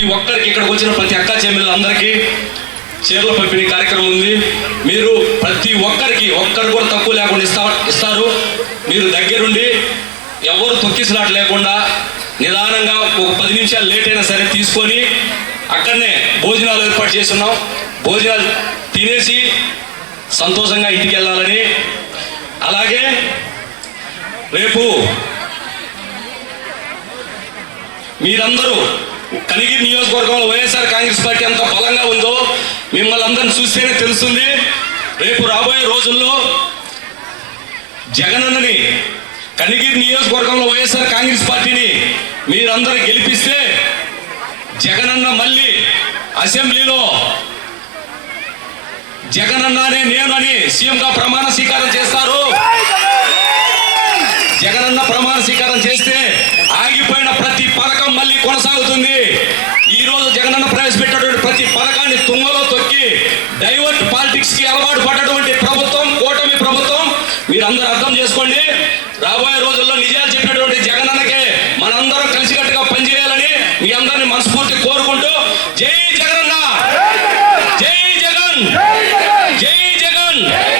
ప్రతి ఒక్కరికి ఇక్కడికి వచ్చిన ప్రతి అక్క చెల్లెళ్ళందరికీ చీరల పంపిణీ కార్యక్రమం ఉంది. మీరు ప్రతి ఒక్కరికి ఒక్కరు కూడా తక్కువ లేకుండా ఇస్తారు. మీరు దగ్గరుండి ఎవరు తొక్కిసలాట లేకుండా నిదానంగా ఒక 10 నిమిషాలు లేట్ అయినా సరే తీసుకొని అక్కడనే భోజనాలు ఏర్పాటు చేస్తున్నాం. భోజనాలు తినేసి సంతోషంగా ఇంటికి వెళ్ళాలని. అలాగే రేపు మీరందరూ కనిగిరి నియోజకవర్గంలో వైఎస్ఆర్ కాంగ్రెస్ పార్టీ ఎంత బలంగా ఉందో మిమ్మల్ని అందరిని చూస్తేనే తెలుస్తుంది. రేపు రాబోయే రోజుల్లో జగనన్నని కనిగిరి నియోజకవర్గంలో వైఎస్ఆర్ కాంగ్రెస్ పార్టీని మీరందరూ గెలిపిస్తే జగనన్న మళ్ళీ అసెంబ్లీలో జగనన్ననే నేనని సీఎంగా ప్రమాణ స్వీకారం చేస్తారు. జగనన్న ప్రమాణ స్వీకారం చేస్తే ఆగిపోయిన ప్రతి పథకం మళ్ళీ కొనసాగుతుంది. ఈ రోజు జగనన్న ప్రవేశపెట్టినటువంటి ప్రతి పథకాన్ని తుంగలో తొక్కి డైవర్ట్ పాలిటిక్స్ కి అలవాటు పడ్డటువంటి ప్రభుత్వం కూటమి ప్రభుత్వం. మీరందరూ అర్థం చేసుకోండి. రాబోయే రోజుల్లో నిజాలు చెప్పినటువంటి జగనన్నకే మనందరం కలిసికట్టుగా పనిచేయాలని మీ అందరినీ మనస్ఫూర్తి కోరుకుంటూ జై